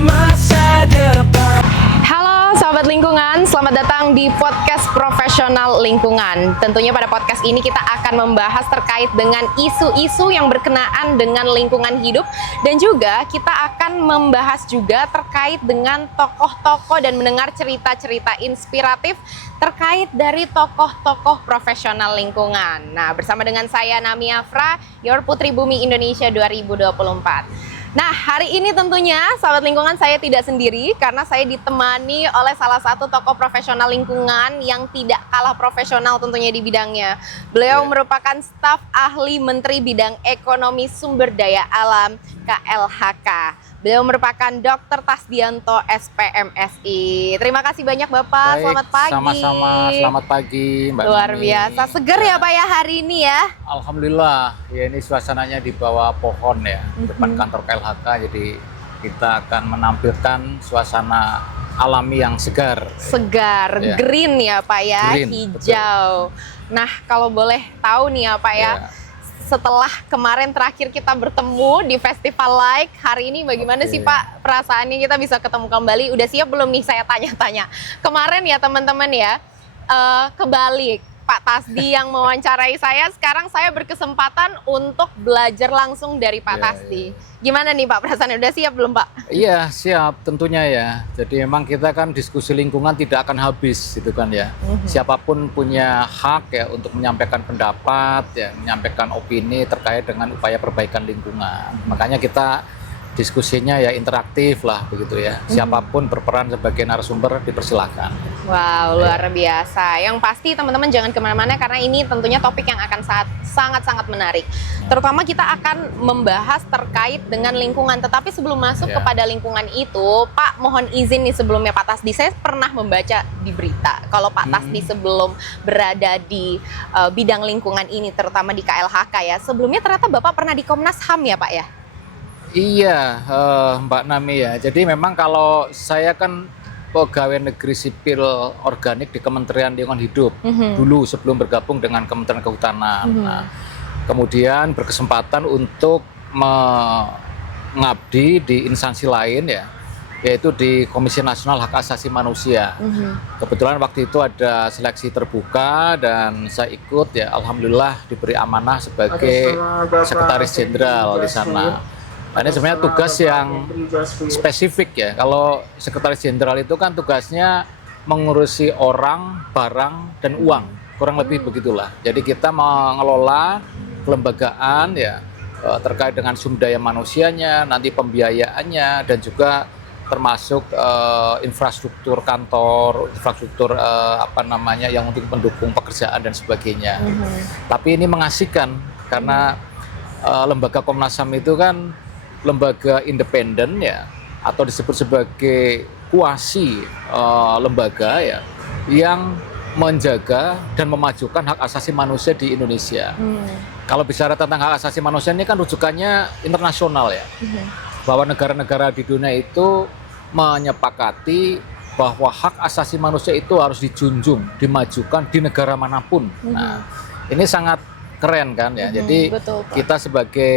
masa depan. Halo Sahabat Lingkungan, selamat datang di podcast Profesional Lingkungan. Tentunya pada podcast ini kita akan membahas terkait dengan isu-isu yang berkenaan dengan lingkungan hidup. Dan juga kita akan membahas juga terkait dengan tokoh-tokoh dan mendengar cerita-cerita inspiratif terkait dari tokoh-tokoh profesional lingkungan. Nah, bersama dengan saya Nami Afra, Your Putri Bumi Indonesia 2024. Nah, hari ini tentunya Sahabat Lingkungan saya tidak sendiri karena saya ditemani oleh salah satu tokoh profesional lingkungan yang tidak kalah profesional tentunya di bidangnya. Beliau merupakan staf ahli Menteri Bidang Ekonomi Sumber Daya Alam KLHK. Beliau merupakan Dr. Tasdianto SPMSI. Terima kasih banyak Bapak. Baik, selamat pagi. Sama-sama, selamat pagi Mbak Luar Nami. biasa, seger ya Pak ya hari ini ya. Alhamdulillah, ya ini suasananya di bawah pohon ya, depan kantor KLHK. Jadi kita akan menampilkan suasana alami yang segar. Segar, Ya. green ya Pak ya, Green, hijau. Nah, kalau boleh tahu nih ya Pak ya, setelah kemarin terakhir kita bertemu di Festival Like, hari ini bagaimana sih Pak perasaannya kita bisa ketemu kembali? Udah siap belum nih saya tanya-tanya? Kemarin ya teman-teman ya, kebalik. Pak Tasdi yang mewawancarai saya, sekarang saya berkesempatan untuk belajar langsung dari Pak Tasdi. Gimana nih Pak perasaannya? Udah siap belum Pak? Iya, siap tentunya ya. Jadi memang kita kan diskusi lingkungan tidak akan habis gitu kan ya. Siapapun punya hak ya untuk menyampaikan pendapat, ya, menyampaikan opini terkait dengan upaya perbaikan lingkungan. Makanya kita diskusinya ya interaktif lah begitu ya. Siapapun berperan sebagai narasumber dipersilakan. Wow, luar biasa. Yang pasti teman-teman jangan kemana-mana karena ini tentunya topik yang akan sangat-sangat menarik. Terutama kita akan membahas terkait dengan lingkungan. Tetapi sebelum masuk kepada lingkungan itu, Pak mohon izin nih sebelumnya Pak Tasdi. Saya pernah membaca di berita kalau Pak Tasdi sebelum berada di bidang lingkungan ini, terutama di KLHK ya. Sebelumnya ternyata Bapak pernah di Komnas HAM ya Pak ya? Iya, Mbak Nami ya. Jadi memang kalau saya kan pegawai negeri sipil organik di Kementerian Lingkungan Hidup dulu sebelum bergabung dengan Kementerian Kehutanan. Nah, kemudian berkesempatan untuk mengabdi di instansi lain ya, yaitu di Komisi Nasional Hak Asasi Manusia. Kebetulan waktu itu ada seleksi terbuka dan saya ikut ya, alhamdulillah diberi amanah sebagai Sekretaris Jenderal di sana. Nah, ini sebenarnya tugas yang spesifik ya. Kalau Sekretaris Jenderal itu kan tugasnya mengurusi orang, barang, dan uang. Kurang lebih begitulah. Jadi kita mengelola kelembagaan ya terkait dengan sumber daya manusianya, nanti pembiayaannya, dan juga termasuk infrastruktur kantor, infrastruktur yang untuk mendukung pekerjaan dan sebagainya. Tapi ini mengasihkan karena lembaga Komnas HAM itu kan lembaga independen ya, atau disebut sebagai kuasi lembaga ya, yang menjaga dan memajukan hak asasi manusia di Indonesia. Kalau bicara tentang hak asasi manusia ini kan rujukannya internasional ya, bahwa negara-negara di dunia itu menyepakati bahwa hak asasi manusia itu harus dijunjung, dimajukan di negara manapun. Nah, ini sangat keren kan ya. Jadi betul, Pak. kita sebagai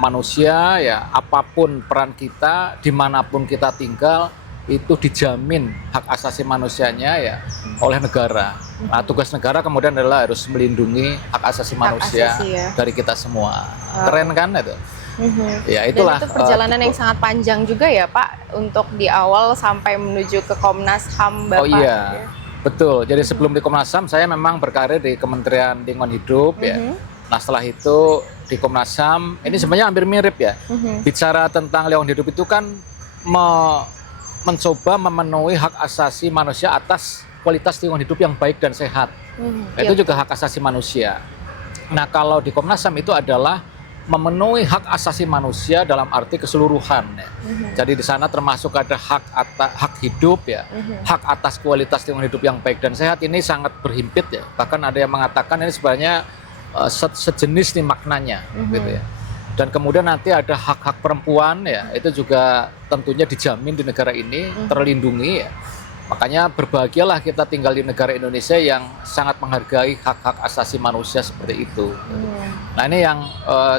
manusia ya, apapun peran kita, dimanapun kita tinggal, itu dijamin hak asasi manusianya ya oleh negara. Nah, tugas negara kemudian adalah harus melindungi hak asasi manusia dari kita semua. Keren kan itu? Ya itulah. Dan itu perjalanan yang sangat panjang juga ya Pak, untuk di awal sampai menuju ke Komnas HAM Bapak. Oh iya. Betul, jadi sebelum di Komnas HAM saya memang berkarir di Kementerian Lingkungan Hidup ya. Nah setelah itu di Komnas HAM, ini sebenarnya hampir mirip ya. Bicara tentang lingkungan hidup itu kan mencoba memenuhi hak asasi manusia atas kualitas lingkungan hidup yang baik dan sehat. Nah, itu juga hak asasi manusia. Nah kalau di Komnas HAM itu adalah memenuhi hak asasi manusia dalam arti keseluruhan ya. Jadi di sana termasuk ada hak hidup ya, hak atas kualitas lingkungan hidup yang baik dan sehat. Ini sangat berhimpit ya. Bahkan ada yang mengatakan ini sebenarnya sejenis nih maknanya gitu ya. Dan kemudian nanti ada hak-hak perempuan ya, itu juga tentunya dijamin di negara ini, terlindungi ya. Makanya berbahagialah kita tinggal di negara Indonesia yang sangat menghargai hak-hak asasi manusia seperti itu. Nah ini yang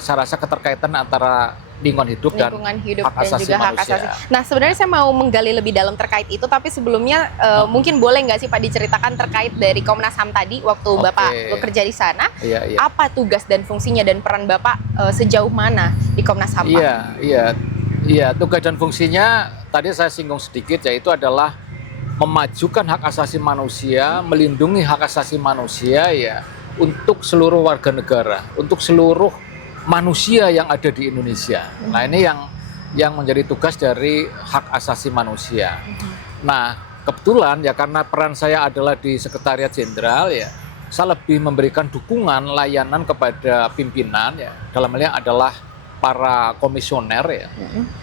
saya rasa keterkaitan antara lingkungan hidup lingkungan hidup hak dan asasi juga hak manusia. asasi. Nah, sebenarnya saya mau menggali lebih dalam terkait itu, tapi sebelumnya mungkin boleh nggak sih Pak diceritakan terkait dari Komnas HAM tadi waktu Oke. Bapak bekerja di sana, Iya, iya. apa tugas dan fungsinya dan peran Bapak sejauh mana di Komnas HAM, Pak? Iya, tugas dan fungsinya tadi saya singgung sedikit, yaitu adalah memajukan hak asasi manusia, melindungi hak asasi manusia ya untuk seluruh warga negara, untuk seluruh manusia yang ada di Indonesia. Nah, ini yang menjadi tugas dari hak asasi manusia. Nah, kebetulan ya karena peran saya adalah di Sekretariat Jenderal ya, saya lebih memberikan dukungan layanan kepada pimpinan ya. Dalam hal ini adalah para komisioner ya.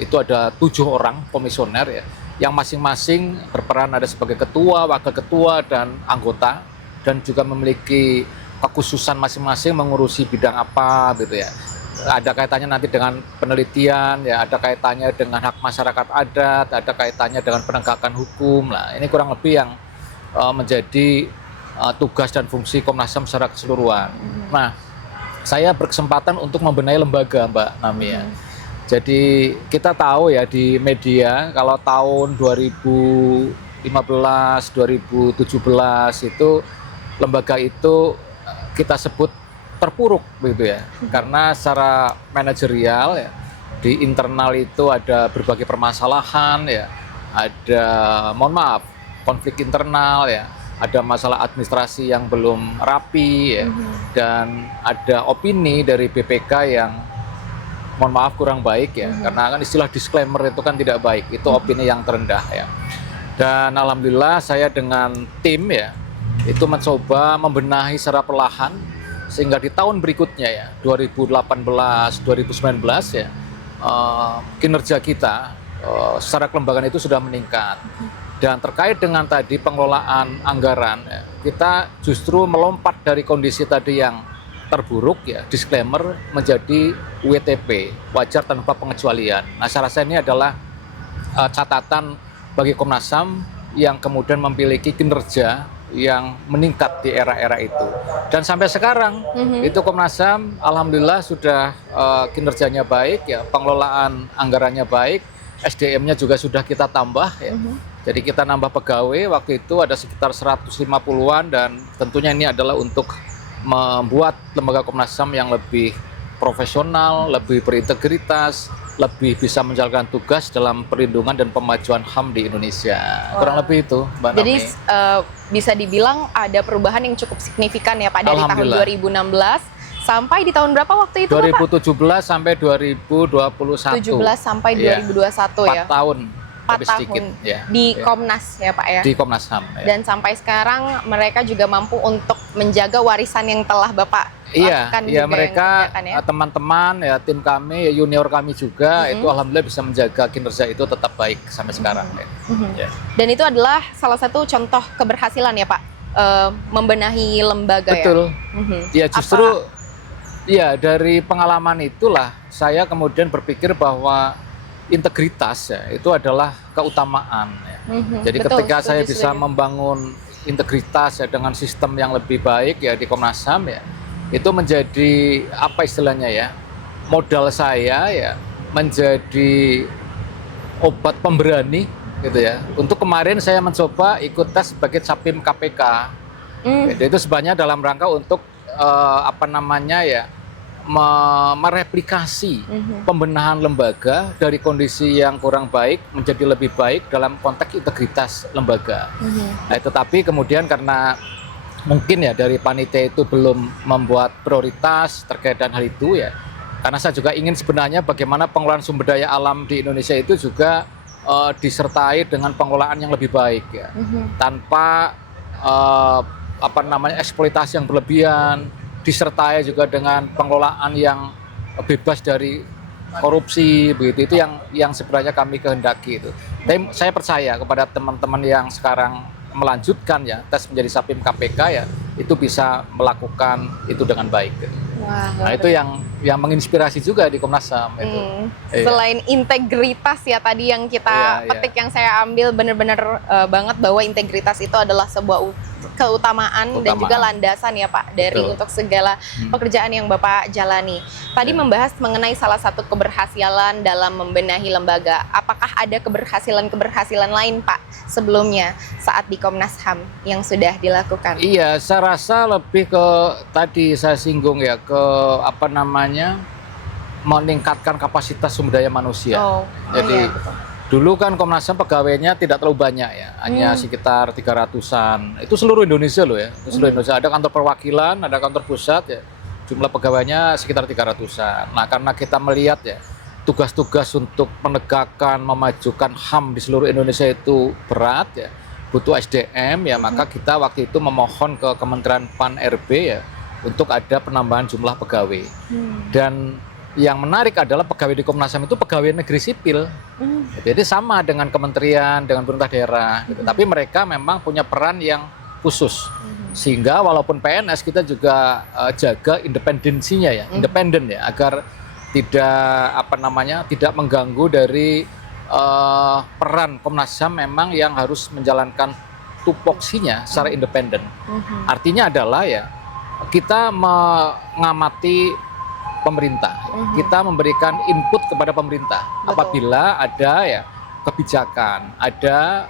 Itu ada 7 orang komisioner ya, yang masing-masing berperan ada sebagai ketua, wakil ketua dan anggota, dan juga memiliki kekhususan masing-masing mengurusi bidang apa gitu ya. Ada kaitannya nanti dengan penelitian ya, ada kaitannya dengan hak masyarakat adat, ada kaitannya dengan penegakan hukum. Nah, ini kurang lebih yang menjadi tugas dan fungsi Komnas HAM secara keseluruhan. Nah, saya berkesempatan untuk membenahi lembaga, Mbak Nami ya. Jadi kita tahu ya di media kalau tahun 2015, 2017 itu lembaga itu kita sebut terpuruk gitu ya. Karena secara manajerial ya di internal itu ada berbagai permasalahan ya. Ada mohon maaf, konflik internal ya. Ada masalah administrasi yang belum rapi ya. Dan ada opini dari BPK yang mohon maaf kurang baik ya. Karena kan istilah disclaimer itu kan tidak baik. Itu opini yang terendah ya. Dan alhamdulillah saya dengan tim ya itu mencoba membenahi secara perlahan sehingga di tahun berikutnya ya 2018, 2019 ya kinerja kita secara kelembagaan itu sudah meningkat. Dan terkait dengan tadi pengelolaan anggaran ya, kita justru melompat dari kondisi tadi yang terburuk ya, disclaimer menjadi WTP, wajar tanpa pengecualian. Nah, saya rasa ini adalah catatan bagi Komnas HAM yang kemudian memiliki kinerja yang meningkat di era-era itu. Dan sampai sekarang itu Komnas HAM alhamdulillah sudah kinerjanya baik ya, pengelolaan anggarannya baik, SDM-nya juga sudah kita tambah ya. Jadi kita nambah pegawai waktu itu ada sekitar 150-an dan tentunya ini adalah untuk membuat lembaga Komnas HAM yang lebih profesional, lebih berintegritas, lebih bisa menjalankan tugas dalam perlindungan dan pemajuan HAM di Indonesia. Kurang lebih itu, Mbak Nami. Jadi bisa dibilang ada perubahan yang cukup signifikan ya Pak dari tahun 2016 sampai di tahun berapa waktu itu 2017 Pak? sampai 2021. 17 sampai 2021 ya. 4 tahun. 4 lebih tahun sedikit, ya. di Komnas ya Pak ya. Di Komnas HAM. Ya. Dan sampai sekarang mereka juga mampu untuk menjaga warisan yang telah Bapak lakukan juga Iya, mereka ya. teman-teman ya tim kami, junior kami juga itu alhamdulillah bisa menjaga kinerja itu tetap baik sampai sekarang. Ya. Dan itu adalah salah satu contoh keberhasilan ya Pak, membenahi lembaga. Betul. Ya. Ya justru ya dari pengalaman itulah saya kemudian berpikir bahwa integritas ya itu adalah keutamaan ya. Jadi betul, ketika saya bisa membangun integritas ya dengan sistem yang lebih baik ya di Komnas HAM ya, itu menjadi apa istilahnya ya, modal saya ya menjadi obat pemberani gitu ya. Untuk kemarin saya mencoba ikut tes sebagai Capim KPK. Jadi itu sebenarnya dalam rangka untuk apa namanya ya, mereplikasi pembenahan lembaga dari kondisi yang kurang baik menjadi lebih baik dalam konteks integritas lembaga. Nah, tetapi kemudian karena mungkin ya dari panitia itu belum membuat prioritas terkait dengan hal itu ya, karena saya juga ingin sebenarnya bagaimana pengelolaan sumber daya alam di Indonesia itu juga disertai dengan pengelolaan yang lebih baik ya, tanpa apa namanya eksploitasi yang berlebihan, disertai juga dengan pengelolaan yang bebas dari korupsi begitu. Itu yang sebenarnya kami kehendaki itu. Tapi saya percaya kepada teman-teman yang sekarang melanjutkan ya tes menjadi Capim KPK ya, itu bisa melakukan itu dengan baik. Wah, nah itu yang menginspirasi juga di Komnas HAM itu. Selain integritas ya tadi yang kita petik, yang saya ambil benar-benar banget bahwa integritas itu adalah sebuah keutamaan dan juga landasan ya Pak dari Betul. untuk segala pekerjaan yang Bapak jalani. Tadi membahas mengenai salah satu keberhasilan dalam membenahi lembaga. Apakah ada keberhasilan lain Pak sebelumnya saat di Komnas HAM yang sudah dilakukan? Iya, saya rasa lebih ke tadi saya singgung ya, ke apa namanya, meningkatkan kapasitas sumber daya manusia. Jadi iya, betul. dulu kan Komnas HAM pegawainya tidak terlalu banyak ya, hanya sekitar 300-an. Itu seluruh Indonesia loh ya, itu seluruh Indonesia. Ada kantor perwakilan, ada kantor pusat ya. Jumlah pegawainya sekitar 300-an. Nah, karena kita melihat ya, tugas-tugas untuk menegakkan, memajukan HAM di seluruh Indonesia itu berat ya, butuh SDM ya, maka kita waktu itu memohon ke Kementerian PAN-RB ya untuk ada penambahan jumlah pegawai. Dan yang menarik adalah pegawai di Komnas HAM itu pegawai negeri sipil. Jadi sama dengan kementerian, dengan pemerintah daerah gitu. Tapi mereka memang punya peran yang khusus. Sehingga walaupun PNS kita juga jaga independensinya ya, independen ya, agar tidak mengganggu dari peran Komnas HAM memang yang harus menjalankan tupoksinya secara independen. Artinya adalah ya, kita mengamati pemerintah, kita memberikan input kepada pemerintah. Betul. Apabila ada ya kebijakan, ada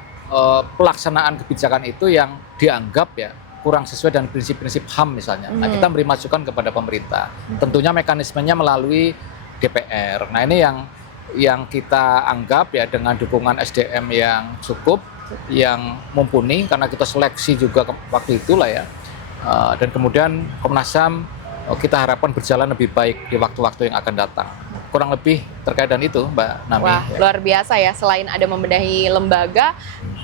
pelaksanaan kebijakan itu yang dianggap ya kurang sesuai dengan prinsip-prinsip HAM misalnya. Nah, kita beri masukan kepada pemerintah. Tentunya mekanismenya melalui DPR. Nah, ini yang kita anggap ya dengan dukungan SDM yang cukup, yang mumpuni, karena kita seleksi juga waktu itulah ya. Dan kemudian Komnas HAM kita harapkan berjalan lebih baik di waktu-waktu yang akan datang. Kurang lebih terkait dengan itu, Mbak Nami. Wah, luar biasa ya. Selain ada membenahi lembaga,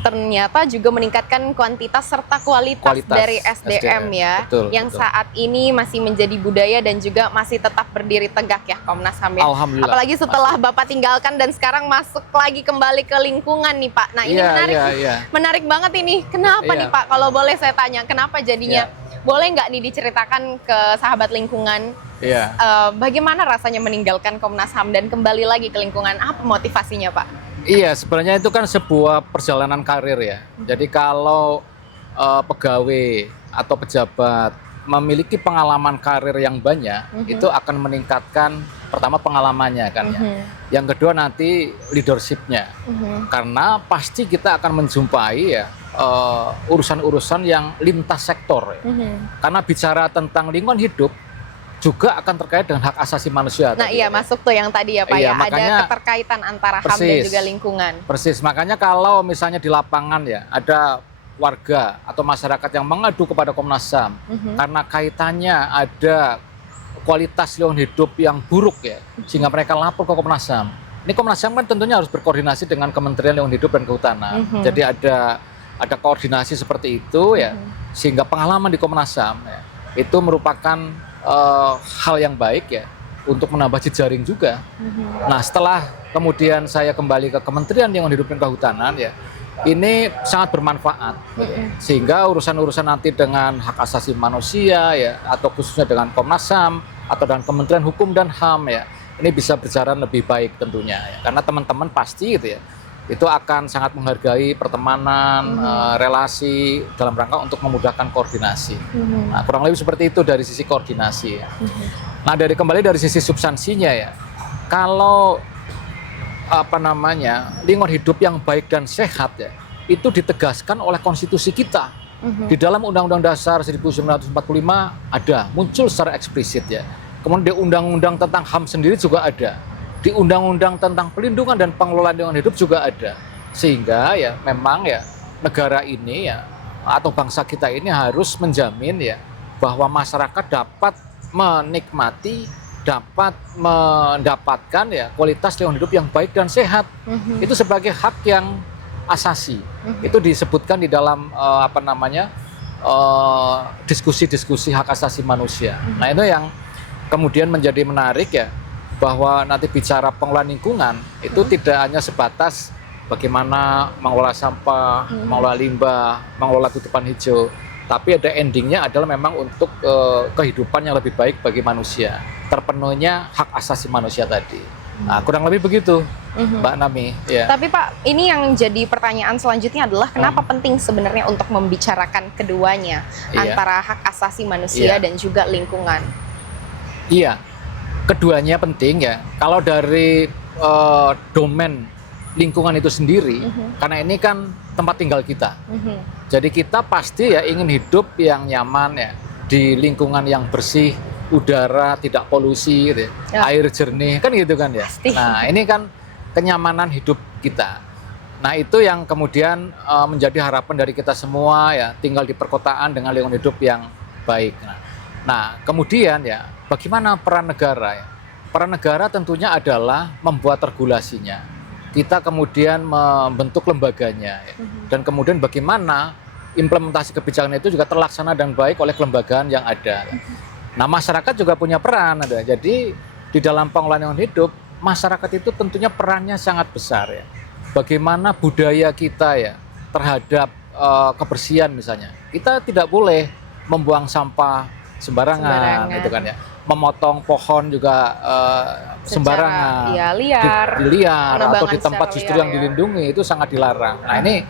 ternyata juga meningkatkan kuantitas serta kualitas dari SDM ya, betul, yang betul. saat ini masih menjadi budaya dan juga masih tetap berdiri tegak ya Komnas HAM ya. Alhamdulillah. Apalagi setelah Bapak tinggalkan dan sekarang masuk lagi kembali ke lingkungan nih Pak. Nah, ini menarik banget ini. Kenapa nih Pak? Kalau boleh saya tanya, kenapa jadinya? Boleh nggak nih diceritakan ke sahabat lingkungan? Bagaimana rasanya meninggalkan Komnas HAM dan kembali lagi ke lingkungan? Apa motivasinya Pak? Iya, sebenarnya itu kan sebuah perjalanan karir ya. Jadi kalau pegawai atau pejabat memiliki pengalaman karir yang banyak, itu akan meningkatkan pertama pengalamannya kan ya. Yang kedua nanti leadership-nya. Karena pasti kita akan menjumpai ya urusan-urusan yang lintas sektor ya. Karena bicara tentang lingkungan hidup juga akan terkait dengan hak asasi manusia. Nah iya, masuk tuh yang tadi ya Pak ya, ada keterkaitan antara HAM dan juga lingkungan. Persis, makanya kalau misalnya di lapangan ya ada warga atau masyarakat yang mengadu kepada Komnas HAM karena kaitannya ada kualitas lingkungan hidup yang buruk ya, sehingga mereka lapor ke Komnas HAM. Ini Komnas HAM kan tentunya harus berkoordinasi dengan Kementerian Lingkungan Hidup dan Kehutanan. Jadi ada koordinasi seperti itu ya, sehingga pengalaman di Komnas HAM ya, itu merupakan hal yang baik ya untuk menambah jejaring juga. Nah, setelah kemudian saya kembali ke Kementerian Lingkungan Hidup dan Kehutanan ya, ini sangat bermanfaat sehingga urusan-urusan nanti dengan hak asasi manusia ya, atau khususnya dengan Komnas HAM atau dengan Kementerian Hukum dan HAM ya, ini bisa berjalan lebih baik tentunya ya. Karena teman-teman pasti gitu ya, itu akan sangat menghargai pertemanan, relasi dalam rangka untuk memudahkan koordinasi. Nah, kurang lebih seperti itu dari sisi koordinasi ya. Nah, kembali dari sisi substansinya ya, kalau lingkungan hidup yang baik dan sehat ya, itu ditegaskan oleh konstitusi kita. Di dalam Undang-Undang Dasar 1945 ada, muncul secara eksplisit ya. Kemudian di Undang-Undang tentang HAM sendiri juga ada. Di Undang-Undang tentang Pelindungan dan Pengelolaan Lingkungan Hidup juga ada. Sehingga ya memang ya negara ini ya, atau bangsa kita ini harus menjamin ya bahwa masyarakat dapat menikmati, dapat mendapatkan ya kualitas lingkungan hidup yang baik dan sehat. Itu sebagai hak yang asasi. Itu disebutkan di dalam diskusi-diskusi hak asasi manusia. Nah, itu yang kemudian menjadi menarik ya, bahwa nanti bicara pengelolaan lingkungan itu tidak hanya sebatas bagaimana mengelola sampah, mengelola limbah, mengelola tutupan hijau, tapi ada endingnya adalah memang untuk kehidupan yang lebih baik bagi manusia, terpenuhnya hak asasi manusia tadi. Nah, kurang lebih begitu. Mbak Nami. Ya. Tapi Pak, ini yang jadi pertanyaan selanjutnya adalah kenapa penting sebenarnya untuk membicarakan keduanya, Iya. antara hak asasi manusia Iya. dan juga lingkungan. Iya, keduanya penting ya. Kalau dari domain lingkungan itu sendiri, karena ini kan tempat tinggal kita. Jadi kita pasti ya ingin hidup yang nyaman ya, di lingkungan yang bersih, udara tidak polusi, gitu ya, air jernih, kan gitu kan ya. Pasti. Nah ini kan kenyamanan hidup kita. Nah itu yang kemudian menjadi harapan dari kita semua ya, tinggal di perkotaan dengan lingkungan hidup yang baik. Nah kemudian ya, bagaimana peran negara ya? Peran negara tentunya adalah membuat regulasinya. Kita kemudian membentuk lembaganya ya. Dan kemudian bagaimana implementasi kebijakan itu juga terlaksana dengan baik oleh kelembagaan yang ada. Nah masyarakat juga punya peran ada. Jadi di dalam pengelolaan lingkungan hidup, masyarakat itu tentunya perannya sangat besar ya. Bagaimana budaya kita ya terhadap kebersihan misalnya. Kita tidak boleh membuang sampah sembarangan. Gitu kan ya. Memotong pohon juga sembarangan, ya, liar atau di tempat secara justru liar, yang ya. dilindungi itu sangat dilarang. Nah ini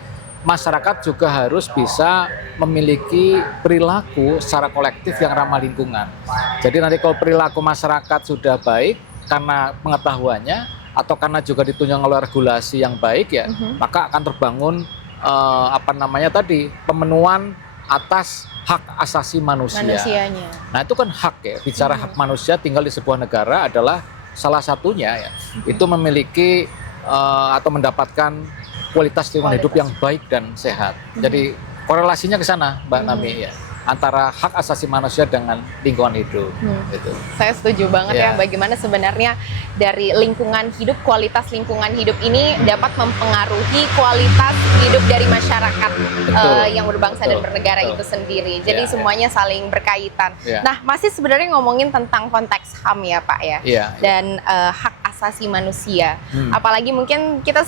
masyarakat juga harus bisa memiliki perilaku secara kolektif yang ramah lingkungan. Jadi nanti kalau perilaku masyarakat sudah baik karena pengetahuannya atau karena juga ditunjang oleh regulasi yang baik ya, maka akan terbangun pemenuhan atas hak asasi Manusianya. Nah itu kan hak ya, bicara hak manusia tinggal di sebuah negara adalah salah satunya ya, itu memiliki atau mendapatkan kualitas lingkungan hidup yang baik dan sehat. Jadi korelasinya ke sana Mbak Nami ya, antara hak asasi manusia dengan lingkungan hidup. Gitu. Saya setuju banget ya, Ya. bagaimana sebenarnya dari lingkungan hidup, kualitas lingkungan hidup ini dapat mempengaruhi kualitas hidup dari masyarakat yang berbangsa dan bernegara itu sendiri. Jadi Ya, semuanya saling berkaitan. Ya. Nah, masih sebenarnya ngomongin tentang konteks HAM ya Pak ya, Iya. dan hak asasi manusia. Apalagi mungkin kita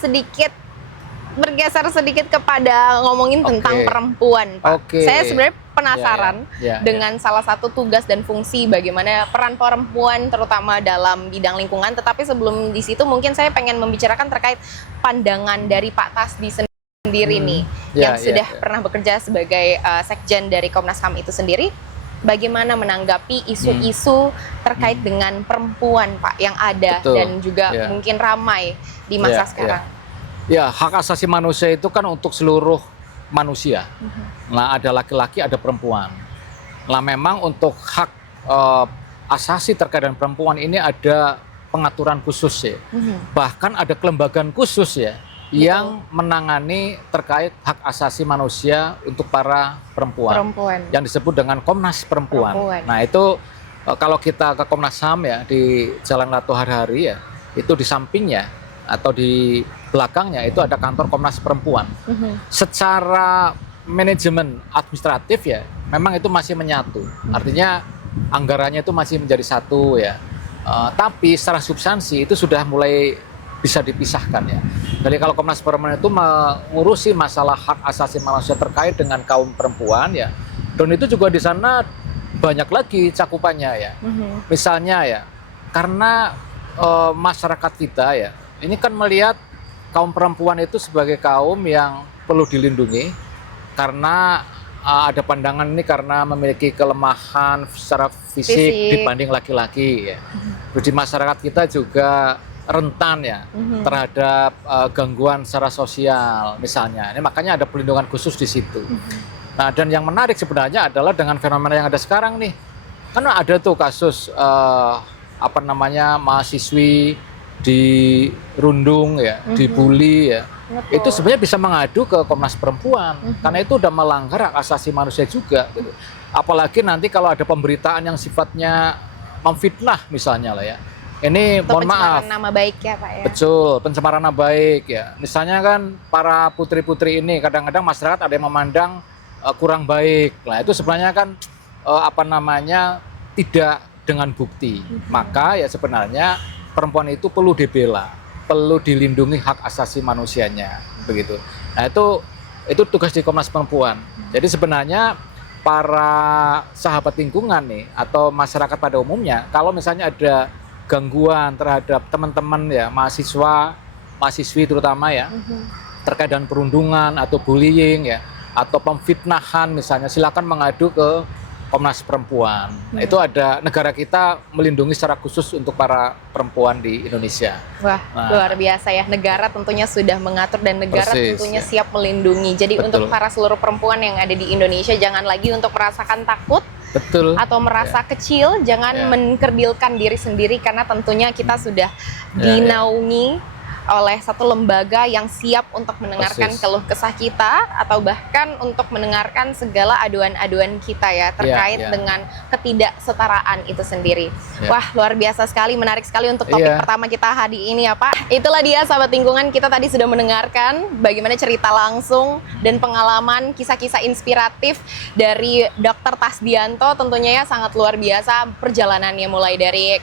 bergeser sedikit kepada ngomongin tentang Oke. perempuan, Pak. Oke. Saya sebenarnya penasaran Ya. dengan salah satu tugas dan fungsi bagaimana peran perempuan terutama dalam bidang lingkungan. Tetapi sebelum di situ mungkin saya pengen membicarakan terkait pandangan dari Pak Tasdi sendiri nih, yang sudah pernah bekerja sebagai sekjen dari Komnas HAM itu sendiri. Bagaimana menanggapi isu-isu terkait dengan perempuan, Pak, yang ada Betul. dan juga Ya. mungkin ramai di masa sekarang. Ya, hak asasi manusia itu kan untuk seluruh manusia. Nah, ada laki-laki, ada perempuan. Nah, memang untuk hak asasi terkait dengan perempuan ini ada pengaturan khusus ya. Bahkan ada kelembagaan khusus ya yang menangani terkait hak asasi manusia untuk para perempuan. Yang disebut dengan Komnas Perempuan. Nah, itu kalau kita ke Komnas HAM ya di Jalan Latu Harhari ya, itu di sampingnya atau di belakangnya itu ada kantor Komnas Perempuan. Secara manajemen administratif ya, memang itu masih menyatu. Artinya anggarannya itu masih menjadi satu ya. Tapi secara substansi itu sudah mulai bisa dipisahkan ya. Jadi kalau Komnas Perempuan itu mengurusi masalah hak asasi manusia terkait dengan kaum perempuan ya. Dan itu juga di sana banyak lagi cakupannya ya. Misalnya ya, karena masyarakat kita ya, ini kan melihat kaum perempuan itu sebagai kaum yang perlu dilindungi karena ada pandangan ini karena memiliki kelemahan secara fisik dibanding laki-laki ya. Di masyarakat kita juga rentan ya terhadap gangguan secara sosial misalnya. Ini makanya ada perlindungan khusus di situ. Nah, dan yang menarik sebenarnya adalah dengan fenomena yang ada sekarang nih. Karena ada tuh kasus mahasiswi dirundung ya, dibully ya. Betul. Itu sebenarnya bisa mengadu ke Komnas Perempuan karena itu udah melanggar hak asasi manusia juga gitu. Apalagi nanti kalau ada pemberitaan yang sifatnya memfitnah misalnya lah ya. Ini mohon maaf. Pencemaran nama baik ya Pak ya. Betul, pencemaran nama baik ya. Misalnya kan para putri-putri ini kadang-kadang masyarakat ada yang memandang kurang baik. Nah, itu sebenarnya kan tidak dengan bukti. Maka ya sebenarnya perempuan itu perlu dibela, perlu dilindungi hak asasi manusianya, begitu. Nah, itu tugas di Komnas Perempuan. Jadi sebenarnya para sahabat lingkungan nih atau masyarakat pada umumnya, kalau misalnya ada gangguan terhadap teman-teman ya mahasiswa mahasiswi terutama ya, terkait dengan perundungan atau bullying ya, atau pemfitnahan misalnya, silakan mengadu ke Komnas Perempuan. Nah, itu ada negara kita melindungi secara khusus untuk para perempuan di Indonesia. Wah, luar biasa ya. Negara tentunya sudah mengatur dan negara Persis, tentunya ya. siap melindungi. Jadi Betul. untuk para seluruh perempuan yang ada di Indonesia, jangan lagi untuk merasakan takut Betul. atau merasa kecil, jangan Ya. mengkerdilkan diri sendiri karena tentunya kita sudah Ya, dinaungi oleh satu lembaga yang siap untuk mendengarkan Persis. keluh kesah kita atau bahkan untuk mendengarkan segala aduan-aduan kita ya terkait ya. dengan ketidaksetaraan itu sendiri. Ya. Wah, luar biasa sekali, menarik sekali untuk topik Iya. pertama kita hari ini ya Pak. Itulah dia sahabat lingkungan, kita tadi sudah mendengarkan bagaimana cerita langsung dan pengalaman kisah-kisah inspiratif dari Dr. Tasdianto, tentunya ya sangat luar biasa perjalanannya mulai dari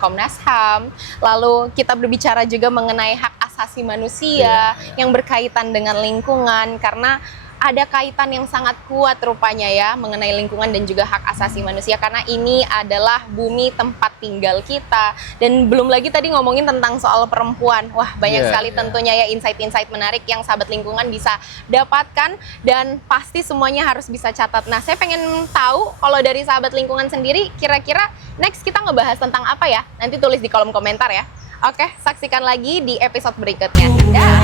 Komnas HAM, lalu kita berbicara juga mengenai hak asasi manusia yang berkaitan dengan lingkungan karena ada kaitan yang sangat kuat rupanya ya mengenai lingkungan dan juga hak asasi manusia karena ini adalah bumi tempat tinggal kita. Dan belum lagi tadi ngomongin tentang soal perempuan. Wah, banyak sekali tentunya ya insight-insight menarik yang sahabat lingkungan bisa dapatkan dan pasti semuanya harus bisa catat. Nah, saya pengen tahu kalau dari sahabat lingkungan sendiri kira-kira next kita ngebahas tentang apa ya? Nanti tulis di kolom komentar ya. Oke, saksikan lagi di episode berikutnya. Dah.